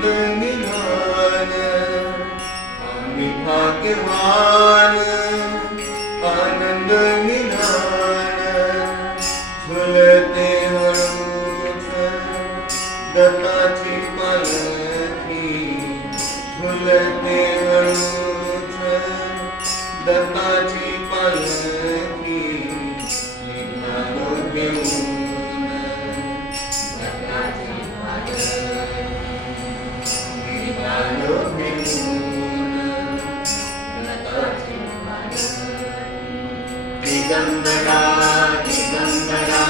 आनंद निधान आम्ही भाग्यवान आनंद निधान झुलते हळूच दत्ताची पालखी झुलते हळूच दत्ताची पालखी निघालो घेऊन दिगंबरा दिगंबरा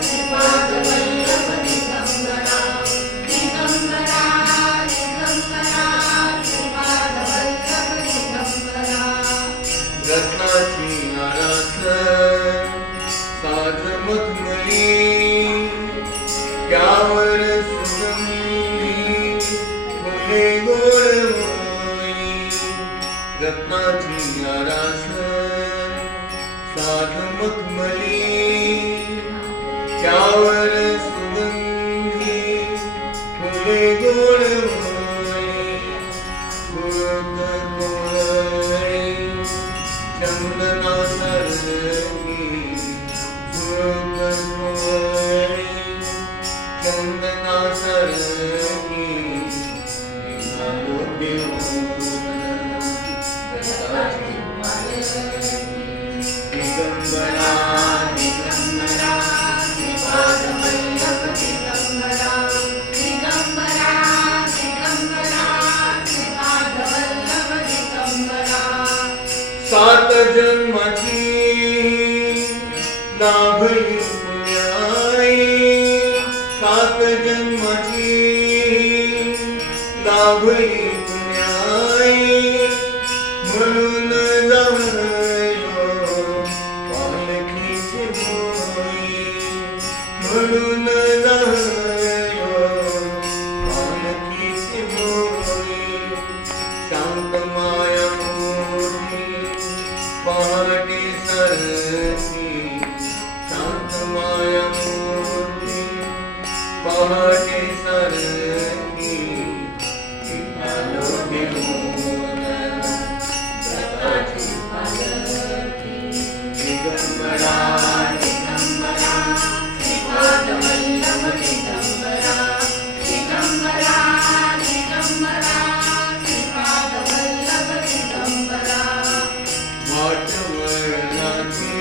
श्रीपादवल्लभ दिगंबरा दिगंबरा दिगंबरा श्रीपादवल्लभ दिगंबरा रत्नाची आरास साज मखमली त्यावर सुगंधी फुले गोडमोई रत्नाची आरास साध मखमली त्यावर सुगंधी फुले गोडमोई फुलक कोळी चंदना सारखी फुलक कोळी चंदना सारखी निघालो घेऊन दिगंबरा दिगंबरा श्रीपादवल्लभ दिगंबरा दिगंबरा दिगंबरा श्रीपादवल्लभ दिगंबरा सात जन्माची लाभली पुण्याई सात जन्माची लाभली पुण्याई म्हणून म्हणून जायो पालखीची मोही शांत माया मोठी पहाटे सरती शांत माया मोठी पहाटे सरती निघालो घेऊन दत्ताची पालखी दिगंबरा दिगंबरा श्रीपादवल्लभ दिगंबरा दिगंबरा दिगंबरा श्रीपादवल्लभ दिगंबरा वाटवळणाची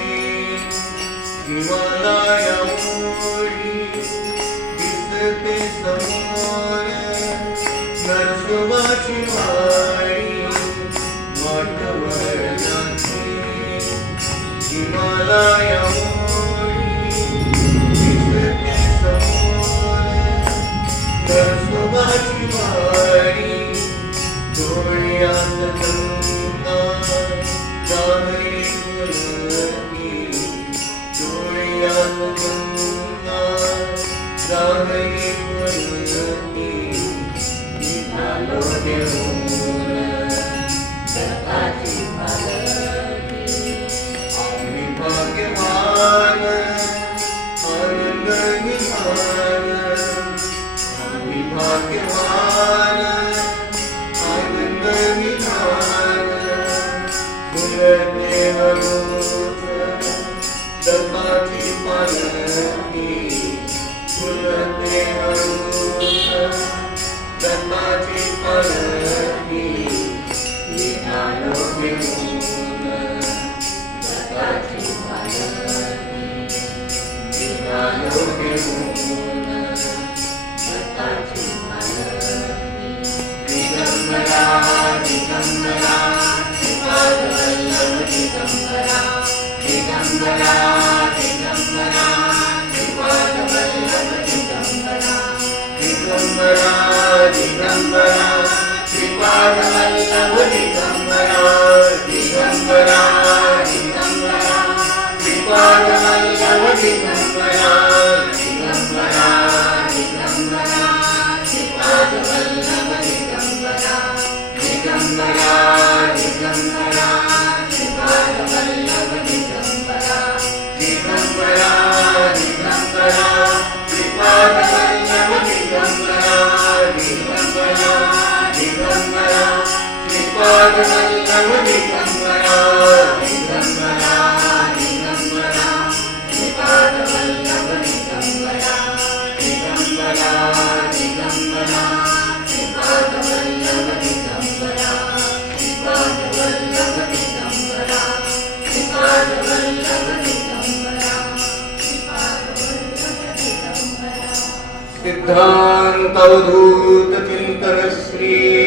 हिमालयामुळी दिसते समोर नरसोबाची माळी वाटवळणाची हिमालयामुळी नरसोबाची माळी डोळ्यात गंगा जाहरी फुलकी डोळ्यात गंगा जाहरी फुलकी निघालो घेऊन दत्ताची पालखी आम्ही भाग्यवान आनंद निधान भाग्यवान आनंद निधान झुलते हळूच दत्ताची पालखी झुलते हळूच दत्ताची पालखी निघालो घेऊन दत्ताची पालखी निघालो घेऊन दिगंबरा दिगंबरा श्रीपादवल्लभ दिगंबरा दिगंबरा दिगंबरा श्रीपादवल्लभ दिगंबरा दिगंबरा दिगंबरा श्रीपादवल्लभ दिगंबरा दिगंबरा दिगंबरा श्रीपादवल्लभ दिगंबरा दिगंबरा दिगंबरा श्रीपादवल्लभ दिगंबरा दिगंबरा दिगंबरा श्रीपादवल्लभ दिगंबरा दिगंबरा दिगंबरा श्रीपादवल्लभ दिगंबरा दिगंबरा सिद्धान्तवधूत चिंतन श्री